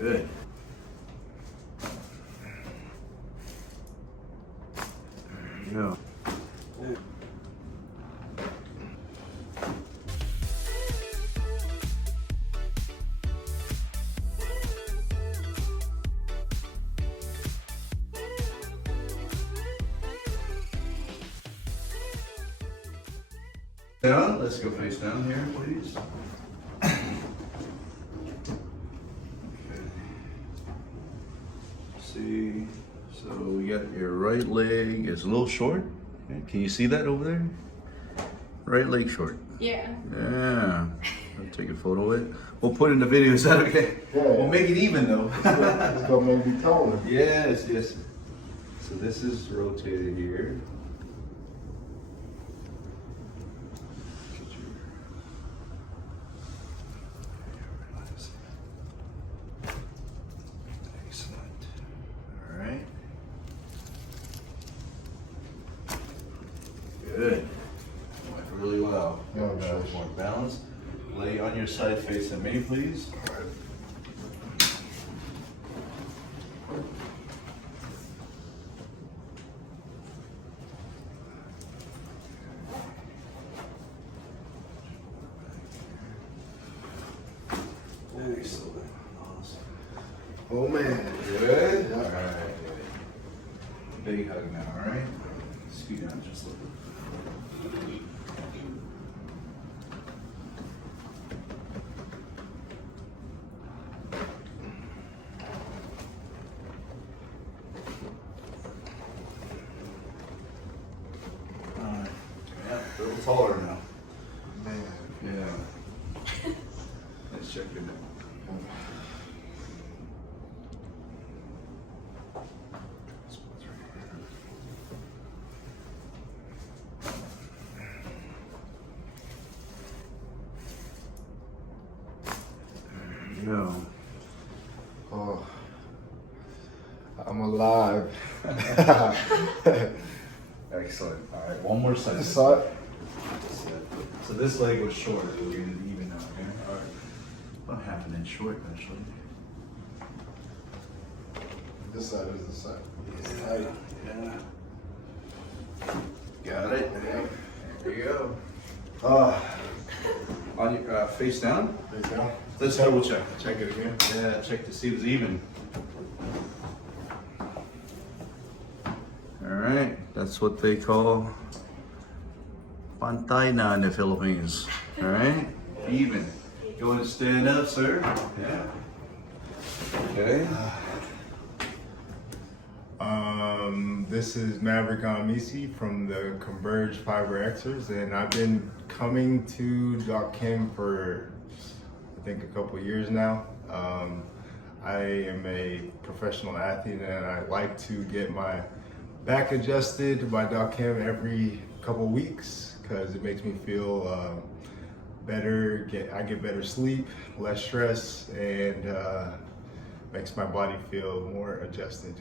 Good. There you go. Down. Let's go face down here, please. See, so we got your right leg is a little short. Okay, can you see that over there? Right leg short. Yeah. Yeah. I'll take a photo of it. We'll put it in the video. Is that okay? Yeah. We'll make it even though. It's gonna make me taller. Yes, yes. So this is rotated here. Excellent. All right. Good. Went really well. Oh, gosh. Show more balance. Lay on your side facing me, please. Excellent. Awesome. Oh man. Good. Yeah. All right. Big hug now, all right? Scoot down just a little bit. All right. Yeah, a little taller now. Man. Yeah. Let's check it out. Go. Oh. I'm alive. Excellent. All right, one more side. So, So this leg was short. We'll get it even out here. All right. About half an inch short, actually. this side is the side. It's Yeah. tight. Yeah. Got it. There you go. On your face down. Face down. Let's double check. Check it again. Yeah, check to see if it's even. All right, that's what they call pantay na in the Philippines. All right, even. You want to stand up, sir? Yeah. Okay. This is Maverick Amisi from the Converge Fiber Xers, and I've been coming to Doc Kim for I think a couple years now. I am a professional athlete, and I like to get my back adjusted by Doc Kim every couple weeks because it makes me feel better. I get better sleep, less stress, and makes my body feel more adjusted.